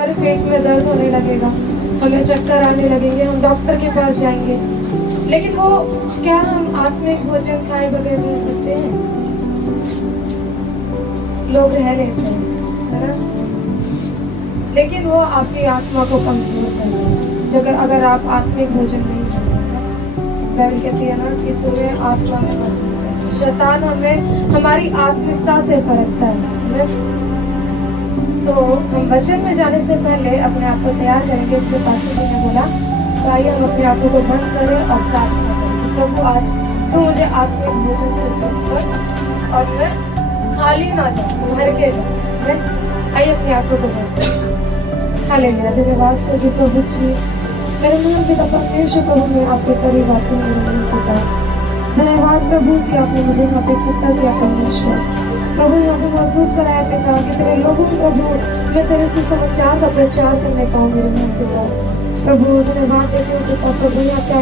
हमारे पेट में दर्द होने लगेगा, हमें चक्कर आने लगेंगे, हम डॉक्टर के पास जाएंगे। लेकिन वो क्या हम आत्मिक भोजन खाए बगैर रह सकते हैं? लोग रह लेते हैं, है ना? लेकिन वो आपकी आत्मा को कमजोर कर देगा अगर आप आत्मिक भोजन नहीं करेंगे। बाइबल कहती है ना कि तुम्हें आत्मा में मजबूत है। शैतान हमें हमारी आत्मिकता से परखता है। तो हम वचन में जाने से पहले अपने आप को तैयार करेंगे। इसलिए पास्टर जी ने बोला तो आइए हम अपनी आंखों को बंद करें और प्रार्थना करें। प्रभु आज तू मुझे आत्मिक भोजन से कर और मैं खाली ना जाऊं, भर के जाऊं। आइए अपनी आंखों को बंद करें। हालेलुया। धन्यवाद सभी प्रभु जी। मेरे नाम पिता परमेश्वर प्रभु मैं आपके करीब आती हूँ। मेरे नाम पिता धन्यवाद प्रभु कि आपने मुझे यहाँ पे इकट्ठा किया परमेश्वर। प्रभु यहाँ पे मौजूद कराया पिता कि तेरे लोगों प्रभु मैं तेरे सुसमाचार का प्रचार करने पाऊँ। मेरे नाम पिता प्रभु धन्यवाद देते हो पिता। प्रभु यहाँ पे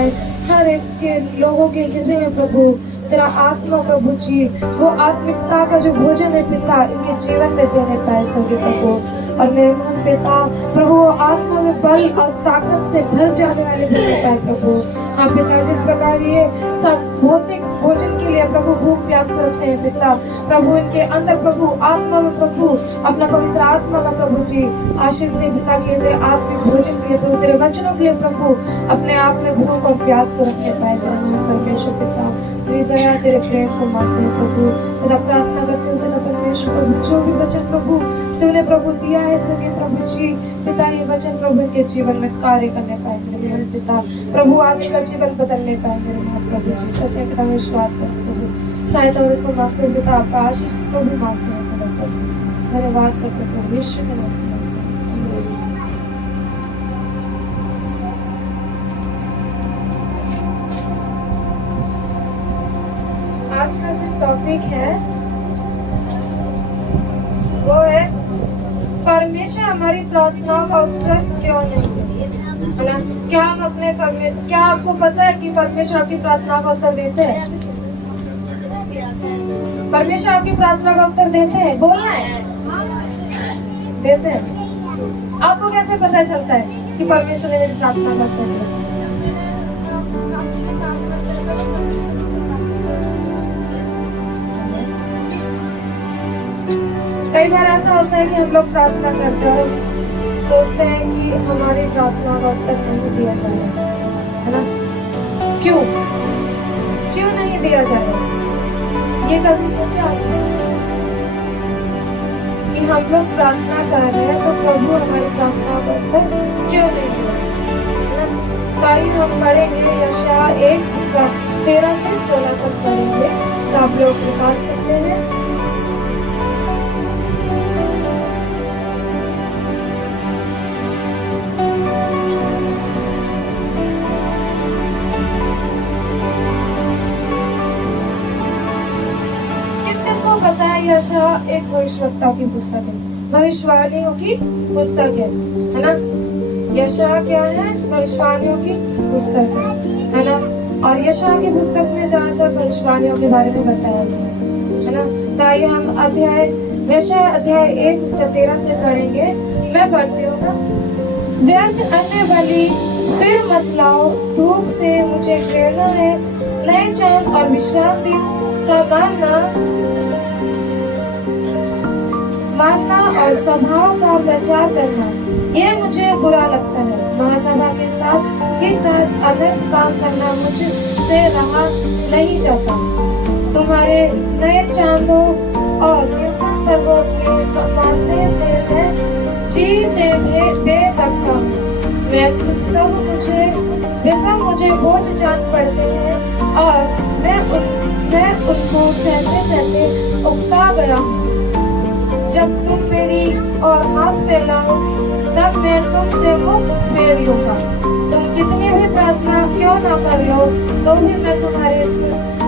हर एक के लोगों के हृदय में प्रभु तेरा आत्मा प्रभु जी वो आत्मिकता का जो भोजन है पिता इनके जीवन में देने पाए सके प्रभु। और मेरे मन पिता प्रभु आत्मा में बल और ताकत से भर जाने वाले बने पाए प्रभु। हाँ पिता जिस प्रकार ये सब भौतिक भोजन के लिए प्रभु भूख प्यास को रखते हैं पिता प्रभु इनके अंदर प्रभु आत्मा में प्रभु अपना पवित्र आत्मा का प्रभु जी आशीष दे पिता के तेरे आत्मिक भोजन के लिए प्रभु तेरे वचनों के लिए प्रभु अपने आप में भूख और प्यास को रखने पाए परमेश्वर पिता। तेरी दया तेरे प्रेम को मानते हैं प्रभु। पिता प्रार्थना करते हुए पिता परमेश्वर प्रभु जो भी वचन प्रभु तूने प्रभु दिया है सके प्रभु जी पिता ये वचन प्रभु के जीवन में कार्य करने पाए मेरे पिता प्रभु आज इनका जीवन बदलने पाए मेरे महाप्रभु जी। सच्चे पिता विश्वास करते प्रभु सहायता और को मांगते हैं पिता आपका आशीष प्रभु मांगते हैं प्रभु। धन्यवाद करते प्रभु यीशु के नाम से। आज का जो टॉपिक है वो है परमेश्वर हमारी प्रार्थनाओं का उत्तर क्यों नहीं देते, है ना? क्या हम अपने क्या आपको पता है कि परमेश्वर आपकी प्रार्थना का उत्तर देते हैं? परमेश्वर आपकी प्रार्थना का उत्तर देते हैं, बोलना है देते हैं। आपको कैसे पता चलता है कि परमेश्वर ने मेरी प्रार्थना का उत्तर दिया? कई बार ऐसा होता है कि हम लोग प्रार्थना करते हैं और सोचते हैं कि हमारी प्रार्थना का उत्तर नहीं दिया जा रहा है ना? क्यों नहीं दिया जा रहा? ये कभी सोचा आपने कि हम लोग प्रार्थना कर रहे हैं तो प्रभु हमारी प्रार्थना का उत्तर क्यों नहीं दे रहे? ताकि हम पढ़ेंगे यशायाह 1 उसका 13 से 16 तक पढ़ेंगे तो आप लोग निकाल सकते हैं। पता है यशायाह एक भविष्यवक्ता की पुस्तक है, भविष्यवाणियों की पुस्तक है ना? यशायाह क्या है? भविष्यवाणियों की पुस्तक है ना? और यशायाह की पुस्तक में ज्यादातर भविष्यवाणियों के बारे में बताया गया है ना? तो आइए हम यशायाह अध्याय 1 उसका 13 से पढ़ेंगे। मैं पढ़ती हूँ ना। व्यर्थ अन्य बलि फिर मत लाओ, धूप से मुझे प्रेरणा है, नए चांद और विश्राम दिन का मानना और स्वभाव का प्रचार करना ये मुझे बुरा लगता है। महासभा के साथ अनर्थ काम करना मुझसे रहा नहीं जाता। तुम्हारे नए चांदों और कीर्तन पर्वों के मानने से मैं जी से बेर रखता हूँ। वे सब मुझे बोझ जान पड़ते हैं और मैं उनको सहते उकता गया हूँ। जब तुम मेरी और हाथ फैलाओ तब मैं तुमसे मुख फेर लूंगा। तुम कितनी भी प्रार्थना क्यों ना कर लो तो भी मैं तुम्हारे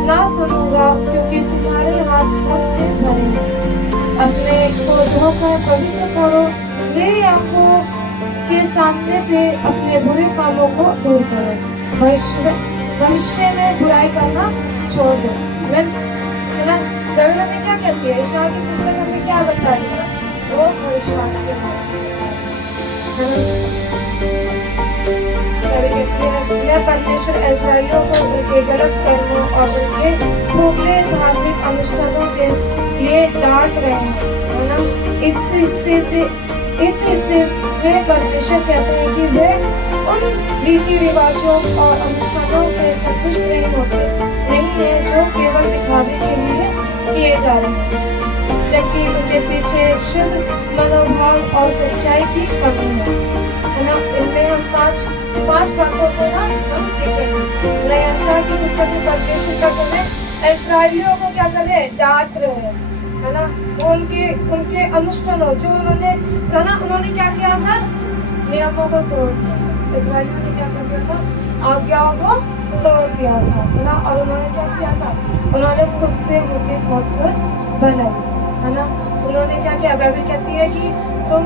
ना सुनूंगा क्योंकि तुम्हारे हाथ खून से भरे हैं। अपने को धोकर पवित्र करो, मेरी आंखों के सामने से अपने बुरे कामों को दूर करो। भविष्य में बुराई करना छोड़ दो। बाइबल में क्या कहती है? यशायाह की पुस्तक में क्या बताई है? वो भविष्यवाणी के बारे में। मैं परमेश्वर इस्राएलियों को उनके गलत कर्मों और उनके खोखले धार्मिक अनुष्ठानों के लिए डांट रहे हैं, है ना। इस हिस्से में परमेश्वर कहते हैं कि वे उन रीति रिवाजों और अनुष्ठानों से संतुष्ट नहीं है जो केवल दिखावे के लिए किए जा रहे हैं, जबकि उनके पीछे शुद्ध मनोभाव और सच्चाई की कमी है ना। इनमें हम पांच बातों को ना हम सीखेंगे। नया आशा की पुस्तक में परमेश्वर का हमें इस्राएलियों को क्या कर रहे हैं, डांट रहे हैं, है ना। वो उनके अनुष्ठानों जो उन्होंने, है ना, उन्होंने क्या किया था, नियमों को तोड़ दिया था। इस्राएलियों ने क्या कर दिया था, आज्ञाओं को तोड़ दिया था, है ना। और उन्होंने क्या किया था, उन्होंने खुद से मूर्ति खोदकर बनाई, है ना। उन्होंने क्या किया, बाइबल कहती है कि तुम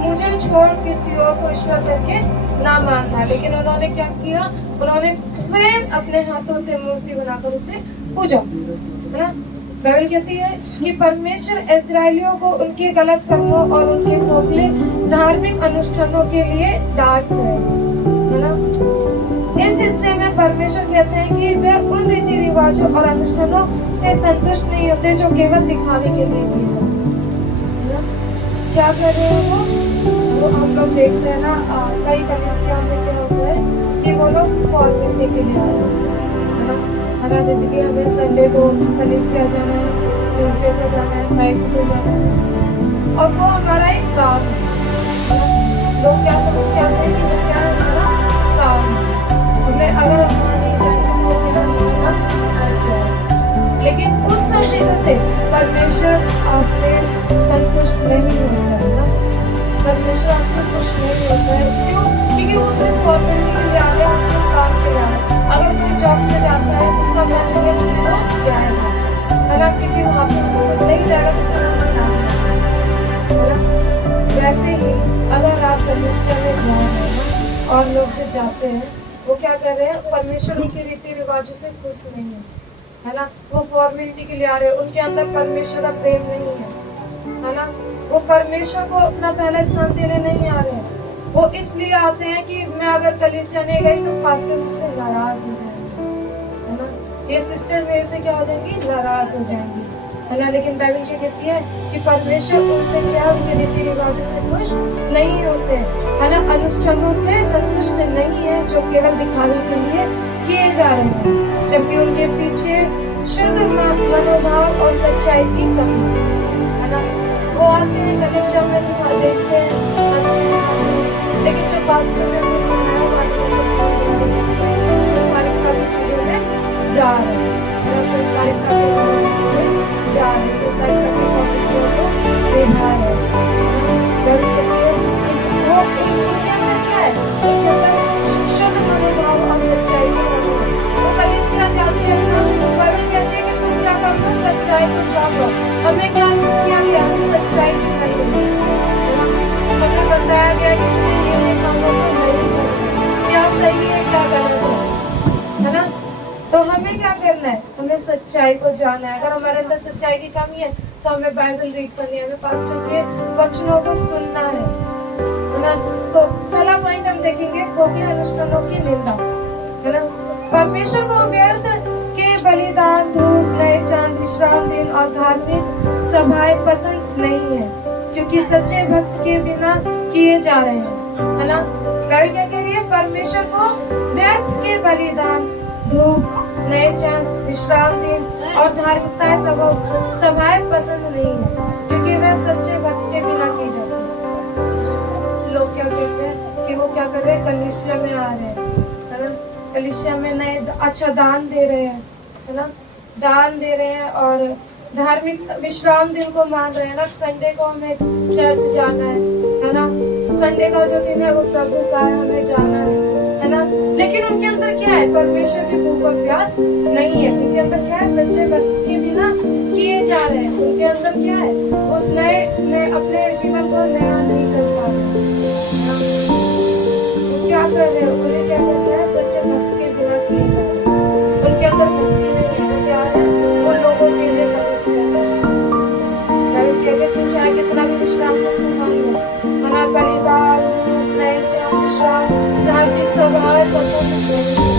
मुझे छोड़ किसी और को ईश्वर करके ना मानना, लेकिन उन्होंने क्या किया, उन्होंने स्वयं अपने हाथों से मूर्ति बनाकर उसे पूजा, है ना। बाइबल कहती है कि परमेश्वर इस्राएलियों को उनके गलत कर्मों और उनके खोखले धार्मिक अनुष्ठानों के लिए डांट रहे हैं, है ना। इस हिस्से में परमेश्वर कहते हैं कि वे उन रीति रिवाजों और अनुष्ठानों से संतुष्ट नहीं होते जो केवल दिखावे के लिए किए जाते हैं। क्या कर रहे हैं वो हम लोग देखते हैं ना, कई कलीसिया में क्या होता है कि वो लोग फॉर्मेलिटी के लिए आए होते हैं, है ना। जैसे कि हमें संडे को कलीसिया जाना है, ट्यूसडे को जाना है, फ्राइडे को जाना है, और वो हमारा एक काम है। लोग क्या समझ के आते हैं कि वो क्या है, हमारा काम है। हमें अगर हम वहाँ नहीं जाएंगे तो मेरा महीना हट जाएगा। लेकिन उन सब चीजों से परमेश्वर आपसे संतुष्ट नहीं होता है ना। परमेश्वर आपसे खुश नहीं होता है। क्यों? क्योंकि वो सिर्फ फॉर्मेलिटी के लिए आ रहे हैं, सिर्फ काम के लिए आ रहे हैं। अगर कोई जॉब पे जाता है उसका मन नहीं है तो जाएगा, है ना, क्योंकि वहाँ पे उसको नहीं जाएगा तो उसका मन है ना। वैसे ही अगर आप कलीसिया में जा रहे हैं ना, और लोग जो जाते हैं वो क्या कर रहे हैं, परमेश्वर उनके रीति रिवाजों से खुश नहीं है ना। वो फॉर्मेलिटी के लिए आ रहे हैं, उनके अंदर परमेश्वर का प्रेम नहीं है ना। वो परमेश्वर को अपना पहला स्थान देने नहीं आ रहे हैं। वो इसलिए आते हैं कि मैं अगर कलीसिया नहीं गई तो पास्टर मुझसे नाराज हो जाएंगे, है ना। ये सिस्टर मेरे से क्या हो जाएंगी, नाराज हो जाएंगी, है ना। लेकिन बाइबल क्या कहती है कि परमेश्वर उनसे क्या, उनके रीति रिवाजों से खुश नहीं होते, है ना। अनुष्ठानों से संतुष्ट नहीं है जो केवल दिखावे के लिए किए जा रहे हैं, जबकि उनके पीछे शुद्ध मनोभाव और सच्चाई की कमी, है ना। वो आते हैं कलीसिया में, दिखा देखते हैं, लेकिन जो पास्टर ने हमें सिखाया संसारिकता की चीजों में जा रहे हैं, संसारिकता के में जा रहे हैं, संसारिकता के कमियों को निभा रहे हैं। वो उनके अंदर क्या है, उनके अंदर शुद्ध मनोभाव और सच्चाई की कमी है। वो कलीसिया जाते हैं ना, बाइबल कहते हैं कि तुम क्या करो, सच्चाई को जानो। हमें क्या किया गया, हमें सच्चाई दिखाई गई, हमें बताया गया कि ये कामों को नहीं करना, क्या सही है क्या गलत है ना। तो हमें क्या करना है, हमें सच्चाई को जानना है। अगर हमारे अंदर सच्चाई की कमी है तो हमें बाइबल रीड करनी है, हमें पास्टर के वचनों को सुनना है ना। तो पहला पॉइंट हम देखेंगे, खोखले अनुष्ठानों की निंदा, है ना। परमेश्वर को व्यर्थ के बलिदान, धूप, नए चांद, विश्राम दिन और धार्मिक सभाएं पसंद नहीं है, क्योंकि सच्चे भक्त के बिना किए जा रहे हैं, है ना। बाइबल क्या कह रही है, परमेश्वर को व्यर्थ के बलिदान, धूप, नए चांद, विश्राम दिन और धार्मिकता सभाएं पसंद नहीं है, क्योंकि वह सच्चे भक्त के बिना की जाती है। लोग क्या कहते हैं कि वो क्या कर रहे हैं, कलीसिया में आ रहे हैं, है ना, कलीसिया में नए अच्छा दान दे रहे हैं, है ना, दान दे रहे हैं और धार्मिक विश्राम दिन को मान रहे हैं ना। संडे को हमें चर्च जाना है ना। संडे का जो दिन है वो प्रभु का है, हमें जाना है ना। लेकिन उनके अंदर क्या है, परमेश्वर के भूख और प्यास नहीं है। उनके अंदर क्या है, सच्चे भक्त के बिना किए जा रहे हैं। उनके अंदर क्या है, उस नए अपने जीवन को नया नहीं कर पा रहे। वो क्या कर रहे हैं, उन्हें क्या करना है, सच्चे भक्त के बिना किए जा रहे हैं। उनके अंदर भक्ति नहीं है, वो क्या है, वो लोगों के लिए तुम चाहे कितना भी विश्राम मान लो, मना बलिदान, वह पसंद नहीं है,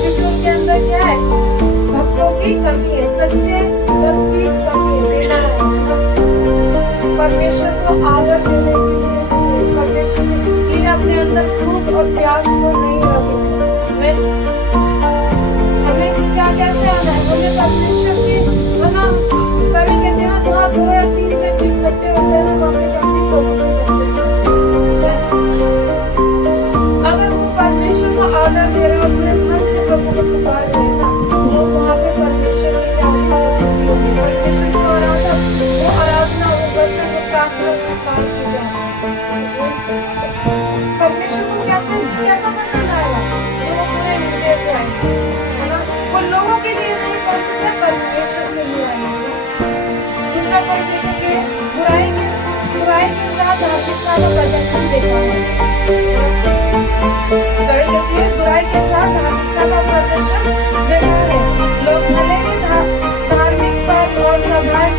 क्योंकि उनके अंदर क्या है, भक्तों की कमी है, सच्चे भक्त की कमी है, बिना परमेश्वर को आदर देने के लिए, परमेश्वर के लिए अपने अंदर भूख और प्यास को नहीं रखे। हमें क्या कैसे आना है, हमें परमेश्वर की बना बाइबल कहते हैं ना, जहाँ 2 या 3 जन भी इकट्ठे होते हैं ना, वहाँ पे कहती प्रभु की उपस्थिति। अगर वो परमेश्वर को आदर दे रहे हैं और पूरे मन से प्रभु को पुकार रहे हैं ना, तो वहाँ पे परमेश्वर की क्या उपस्थिति होगी, परमेश्वर को आराधना, वो वचन, वो प्रार्थना स्वीकार की जाए। परमेश्वर को कैसा पसंद आएगा, जो वो पूरे हृदय से आएगा, है ना, वो लोगों के लिए नहीं, परंतु क्या परमेश्वर के लिए आएगा। दूसरा पॉइंट देखेंगे, बुराई के साथ धार्मिकता का प्रदर्शन देखा है। बुराई के साथ धार्मिकता का प्रदर्शन बेकार है। लोग भले ही धार्मिक पर्व और सभाएं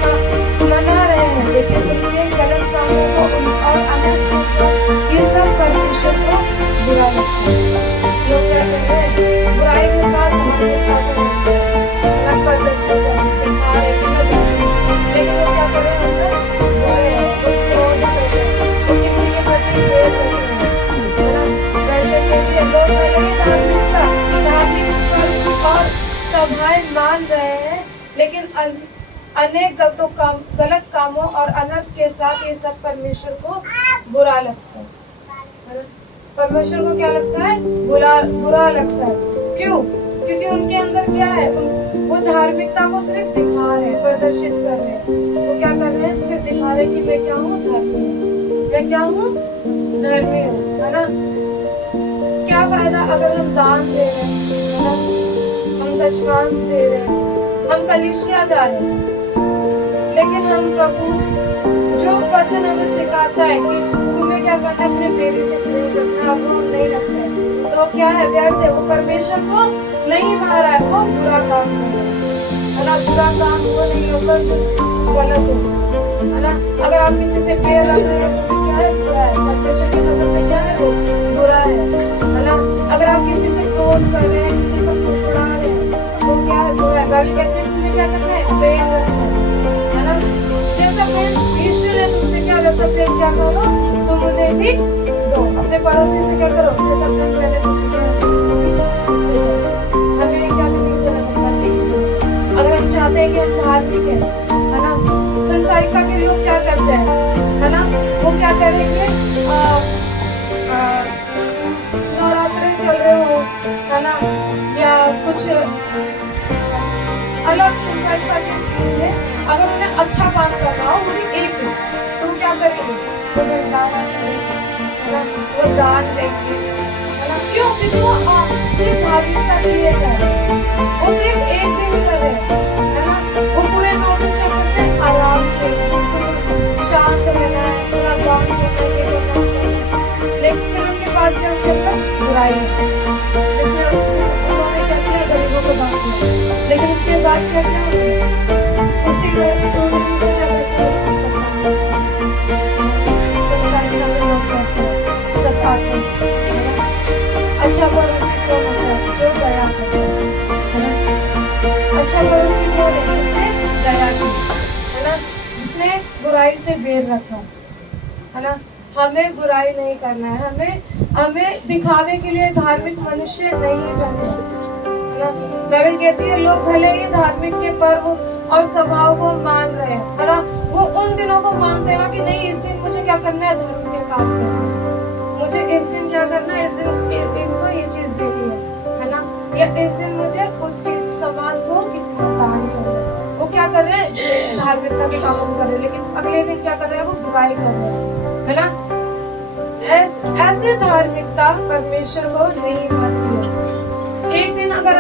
मना रहे हैं, लेकिन उनके गलत कामों को और अनर्थ के साथ ये सब परमेश्वर को बुरा लगता है। लोग क्या कर रहे हैं, बुराई के साथ धार्मिकता का प्रदर्शन दिखा रहे हैं, लेकिन वो क्या कर रहे हैं, किसी के प्रति धार्मिक और सभाएं मान रहे हैं, लेकिन अनेक गलत कामों और अनर्थ के साथ ये सब परमेश्वर को बुरा लगता है। परमेश्वर को क्या लगता है, बुरा लगता है। क्यों? क्योंकि उनके अंदर क्या है, वो धार्मिकता को सिर्फ दिखा रहे हैं, प्रदर्शित कर रहे हैं। वो क्या कर रहे हैं, सिर्फ दिखा रहे हैं कि मैं क्या हूँ, धर्मी हूँ, मैं क्या हूँ, धर्मी हूँ, है ना। क्या फायदा अगर हम दान दे रहे हैं, हम दशमांश दे रहे हैं, हम कलीसिया जा रहे हैं, लेकिन हम प्रभु जो वचन हमें सिखाता है कि तुम्हें क्या करना है, अपने बेटे से प्रेम रखना, वो नहीं रखते, तो क्या है, व्यर्थ है। वो परमेश्वर को नहीं मान रहा है, वो बुरा काम कर रहा है ना। बुरा काम वो नहीं होगा जो गलत हो, है ना। अगर आप किसी से प्यार रख रहे हैं तो क्या है, बुरा है। परमेश्वर की नजर में क्या है, वो बुरा है ना। अगर आप किसी से क्रोध कर रहे हैं, किसी पर फुफड़ा रहे हैं, तो क्या है, बुरा है। बाइबल कहते हैं तुम्हें क्या करना है, प्रेम रखना है ना। जैसा प्रेम ईश्वर ने तुमसे क्या, वैसा प्रेम क्या करो तुम मुझे भी दो। अपने पड़ोसी से क्या करो, जैसा प्रेम मैंने तुमसे किया उससे करो। हमें क्या करने की जरूरत है, करने की जरूरत है। अगर हम चाहते हैं कि हम धार्मिक है ना, संसारिकता के लोग क्या करते हैं, है ना, वो क्या करेंगे, नवरात्रे चल रहे हो, है ना, या कुछ अलग संसारिकता की चीज में अगर उन्हें अच्छा काम करना हो, वो भी एक दिन, तो क्या करेंगे, वो भंडारा करेंगे, है ना, वो दान देंगे, है ना। क्यों? क्योंकि वो सिर्फ धार्मिकता के लिए कर रहे हैं, वो सिर्फ एक दिन कर रहे हैं, है ना। वो पूरे 9 दिन क्या करते हैं, आराम से शांत रहना है, पूरा दान करना है, लेकिन फिर उनके बाद क्या उनके अंदर बुराई है, जिसमें उन्होंने क्या किया, गरीबों को दान दिया, लेकिन उसके बाद क्या क्या हो गया, उसी घर को क्या करते हैं, संसारिकता में लोग करते हैं, सताते हैं। अच्छा पड़ोसी कौन होता है, जो दया करता है ना। अच्छा पड़ोसी कौन है, जिसने दया की, है ना, जिसने बुराई से बेर रखा, है ना। हमें बुराई नहीं करना है, हमें दिखावे के लिए धार्मिक मनुष्य नहीं बनना, है ना। बाइबल कहती है लोग भले ही धार्मिक के पर्व और स्वभाव को मान रहे हैं, है ना, वो उन दिनों को मानते हैं कि नहीं, इस दिन मुझे क्या करना है, धर्म के काम करना है, मुझे इस दिन क्या करना है, इस दिन इनको ये चीज देनी है ना, या इस दिन मुझे उस चीज सामान को किसी को दान करना है। वो क्या कर रहे हैं, धार्मिकता के कामों को कर रहे हैं, लेकिन अगले दिन क्या कर रहे हैं, वो बुराई कर रहे हैं, है ना। ऐसे धार्मिकता परमेश्वर को नहीं भाती है। एक दिन अगर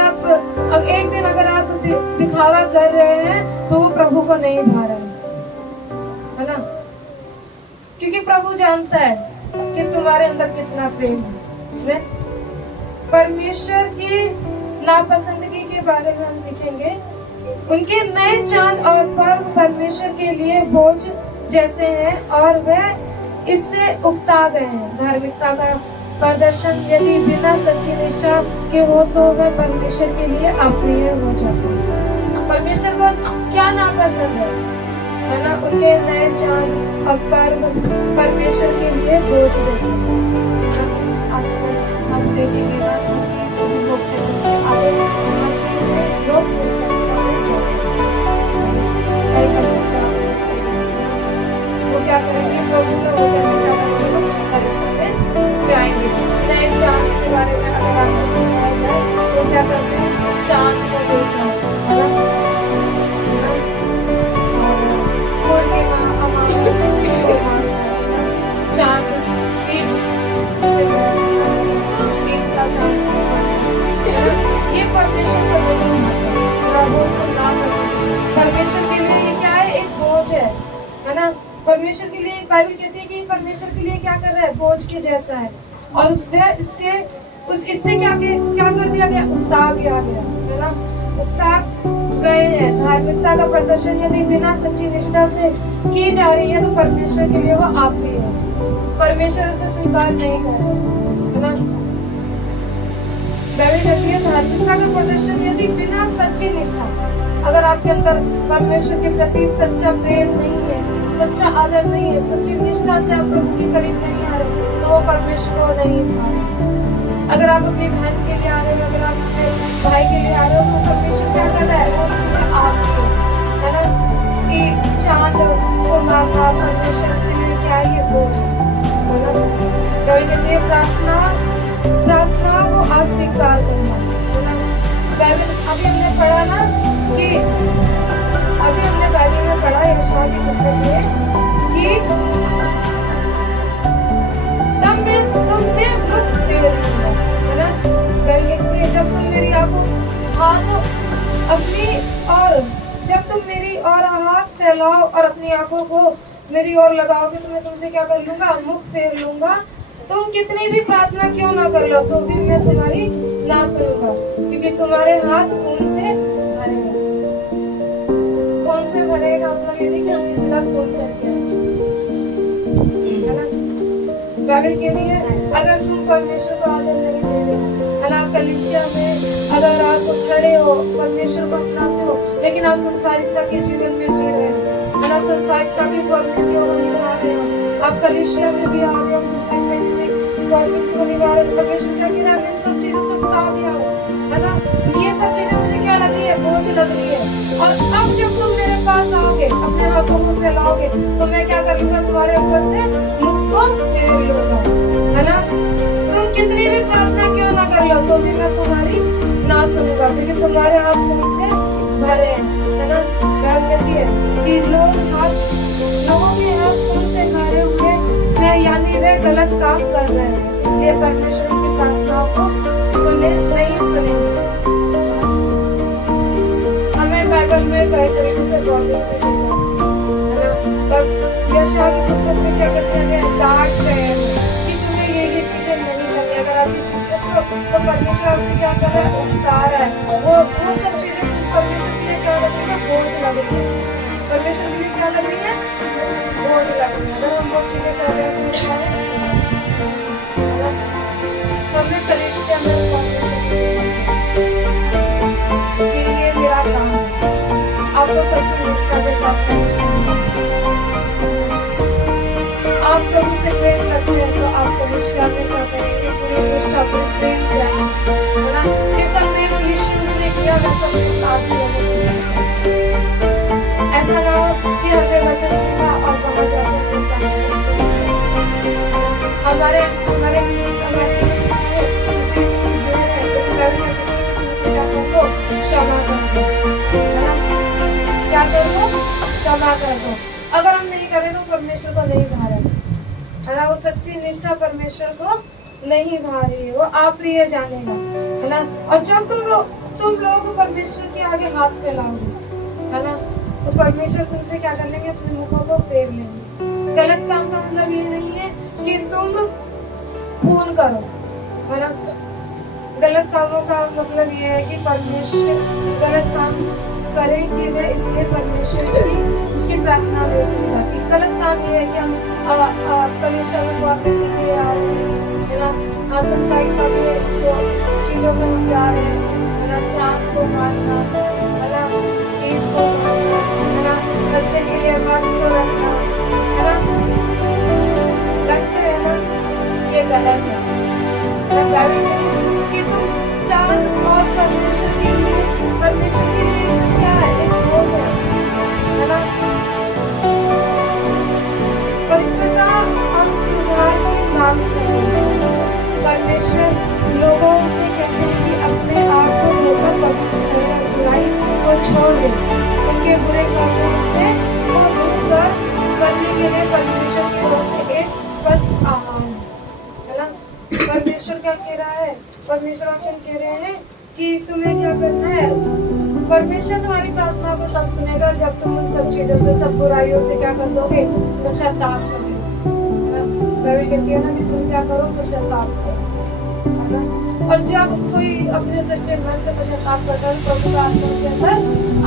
आप दिखावा कर रहे हैं, तो वो प्रभु को नहीं भा रहे है ना, क्योंकि प्रभु जानता है कि तुम्हारे अंदर कितना प्रेम है। परमेश्वर की नापसंदगी के बारे में हम सीखेंगे। उनके नए चांद और पर्व परमेश्वर के लिए बोझ जैसे हैं और वह इससे उकता गए हैं। धार्मिकता का प्रदर्शन यदि बिना सच्ची निष्ठा के हो तो वह परमेश्वर के लिए अप्रिय हो जाता है। परमेश्वर को क्या नापसंद है ना? उनके नए चांद और पर्व परमेश्वर के लिए बोझ जैसे आजकल हम देखेंगे ना, मसीह को भी लोग कहते हैं आगे मसीह में लोग संसार में जाते कई कलीसिया वो क्या करेंगे, प्रभु में वो करने क्या करेंगे, वो संसार में जाएंगे। नए चांद के बारे में अगर आपको समझाया जाए तो क्या करते हैं, चांद को देखना है ना, पूर्णिमा अमावस को मानना, चांद दिन का चांद ये परमेश्वर को नहीं मानता, वो उसको ना पसंद। परमेश्वर के लिए ये क्या है, एक बोझ है ना। परमेश्वर के लिए बाइबल कहती है कि परमेश्वर के लिए क्या कर रहा है, बोझ के जैसा है। और इससे क्या कर दिया गया, उकता गया है ना, उकता गए हैं। धार्मिकता का प्रदर्शन यदि बिना सच्ची निष्ठा से की जा रही है तो परमेश्वर के लिए वो अप्रिय है, परमेश्वर उसे स्वीकार नहीं कर रहा है ना। बाइबल कहती है धार्मिकता का प्रदर्शन यदि बिना सच्ची निष्ठा, अगर आपके अंदर परमेश्वर के प्रति सच्चा प्रेम नहीं है, सच्चा आदर नहीं है, सच्ची निष्ठा से आप प्रभु के करीब नहीं आ रहे तो वो परमेश्वर को नहीं भा रहे। अगर आप अपनी बहन के लिए आ रहे हो, अगर आप अपने भाई के लिए आ रहे हो तो परमेश्वर क्या कर रहा है, वो उसके लिए आपको है ना कि चांद को मानना परमेश्वर के लिए क्या है, ये बोझ है ना। बाइबल कहती है प्रार्थना को अस्वीकार करना है ना। बाइबल अभी हमने पढ़ा ना कि अभी हमने बाइबल में पढ़ा यशायाह की पुस्तक में कि तब मैं तुमसे मुख फेर लूंगा है ना। बाइबल कहती है जब तुम मेरी आंखों जब तुम मेरी और हाथ फैलाओ और अपनी आंखों को मेरी ओर लगाओगे तो मैं तुमसे क्या कर लूंगा, मुख फेर लूंगा। तुम कितनी भी प्रार्थना क्यों ना कर लो तो भी मैं तुम्हारी ना सुनूंगा, क्योंकि तुम्हारे हाथ खून से भरे हैं। कौन से भरेगा, मतलब ये नहीं कि हम किसी का खून करके है ना। बाइबल कहती है अगर तुम परमेश्वर को आदर नहीं दे रहे है ना, कलीसिया में अगर आप खड़े हो परमेश्वर को अपनाते हो लेकिन आप संसारिकता के जीवन में जी रहे हो है ना, संसारिकता की गवर्नमेंट को निभा रहे हो, आप कलीसिया में भी आ रहे हो संसारिकता की गवर्नमेंट को निभा रहे हो, परमेश्वर क्या कह रहा है मैं इन सब चीजों से उकता गया हूँ है ना। ये सब चीजें मुझे क्या लग रही है, बोझ लग रही है। और अब जब तुम मेरे पास आओगे अपने हाथों को फैलाओगे तो मैं क्या कर लूंगा, तुम्हारे ऊपर से मुख को फेर लूंगा है ना। तुम कितनी भी प्रार्थना क्यों ना कर लो तो भी मैं तुम्हारी ना सुनूंगा, क्योंकि तुम्हारे हाथ खून से भरे हैं है ना। बाइबल कहती है कि लोगों के हाथ खून से भरे हुए हैं, यानी वे गलत काम कर रहे हैं, इसलिए परमेश्वर की प्रार्थनाओं को नहीं सुनेंगे। हमें बाइबल में कई तरीके से वार्निंग भी दी जाती है ना। तब यशायाह की पुस्तक में क्या करते हैं, डांट रहे हैं कि तुम्हें ये चीजें नहीं करनी, अगर आप ये चीज करते हो तो परमेश्वर आपसे क्या कर रहा है, उकता रहा है। वो सब चीजें परमेश्वर के लिए क्या लग रही है, बोझ लग रही है। परमेश्वर के लिए क्या लग रही है, बोझ लग रही है। अगर हम वो चीजें कर रहे हैं तो क्या है, हमें कलीसिया में कि ये मेरा काम है, आपको सच्ची निष्ठा के साथ करना। आप प्रभु से प्रेम रखते हैं तो आप कलीसिया में क्या करेंगे, पूरी निष्ठा पूरे प्रेम से आएंगे है ना। जैसा प्रेम यीशु ने किया वैसा प्रेम आप भी ऐसा ना हो कि हमने वचन सुना और बाहर जाकर हमारे क्षमा कर दो। अगर हम नहीं करें तो परमेश्वर को नहीं भा रहे है ना, वो सच्ची निष्ठा परमेश्वर को नहीं भा रही है, वो अप्रिय जानेगा है ना। और जब तुम लोग परमेश्वर के आगे हाथ फैलाओगे है ना तो परमेश्वर तुमसे क्या कर लेंगे, अपने मुखों को फेर लेंगे। गलत काम का मतलब ये नहीं है कि तुम खून करो है ना। गलत कामों का मतलब ये है कि परमेश्वर गलत काम करे कि वह इसलिए परमेश्वर की उसकी प्रार्थना नहीं सुनी जाती। गलत काम ये है कि हम कलीसिया में कोऑपरेट के लिए आ रहे हैं है ना, संसारिकता के तो चीजों में हम जा रहे हैं, है ना, चांद को मारना, है ना, ईद को मारना, है ना, हस्बैंड के लिए बात को रखना, है ना, लगते हैं ना, ये गलत है। बाइबल में कि तुम चांद और परमेश्वर के लिए क्या है, एक बोझ है ना, पवित्रता और सुधार की मांग करते हैं। परमेश्वर लोगों से कहते हैं कि अपने आप को धोकर पवित्र कर बुराई को छोड़ दे, उनके बुरे कर्मों से को दूर करने के लिए परमेश्वर की ओर से एक स्पष्ट आह्वान है ना। परमेश्वर क्या कह रहा है? परमेश्वर वचन कह रहे हैं कि तुम्हें क्या करना है। परमेश्वर तुम्हारी प्रार्थना को तब सुनेगा जब तुम उन सब चीजों से, सब बुराइयों से क्या कर दोगे? पश्चाताप करोगे, है ना। बाइबल कहती है ना कि तुम क्या करो? पश्चाताप करो, है ना। और जब कोई अपने सच्चे मन से पश्चाताप करता है तो पवित्र आत्मा के अंदर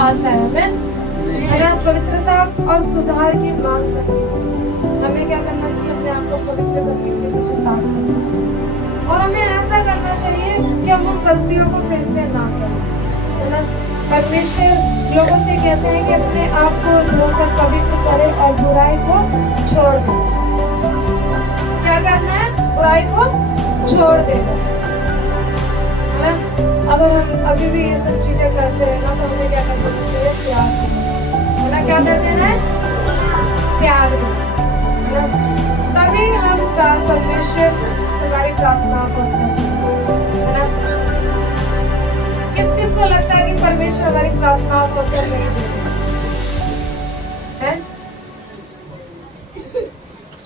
आता है, है ना। पवित्रता और सुधार की मांग करनी चाहिए। हमें क्या करना चाहिए? अपने आप को पवित्र करने के लिए पश्चाताप करना चाहिए, और हमें ऐसा करना चाहिए कि हम उन गलतियों को फिर से ना करें, है ना। परमेश्वर लोगों से कहते हैं कि अपने आप को धोकर पवित्र करें और बुराई को छोड़ दें। क्या करना है? बुराई को छोड़ देना, है ना। अगर हम अभी भी ये सब चीजें करते हैं ना, तो हमें क्या करना चाहिए? त्याग, है ना। क्या कर देना है? त्याग देना, है ना। तभी हम परमेश्वर हमारी प्रार्थना को उत्तर देंगे, है ना। किस किस को लगता है कि परमेश्वर हमारी प्रार्थना को उत्तर नहीं देते हैं?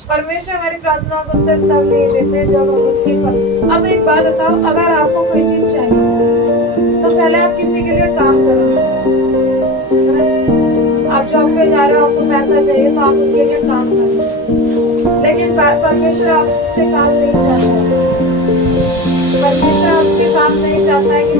परमेश्वर हमारी प्रार्थना को उत्तर तब नहीं देते जब हम उसकी अब एक बात बताओ, अगर आपको कोई चीज चाहिए तो पहले आप किसी के लिए काम करोगे, है ना। आप जॉब पे जा रहे हो, आपको पैसा चाहिए तो आप उनके लिए काम करोगे, लेकिन परमेश्वर आपसे काम नहीं चाहता है। परमेश्वर आपसे काम नहीं चाहता है कि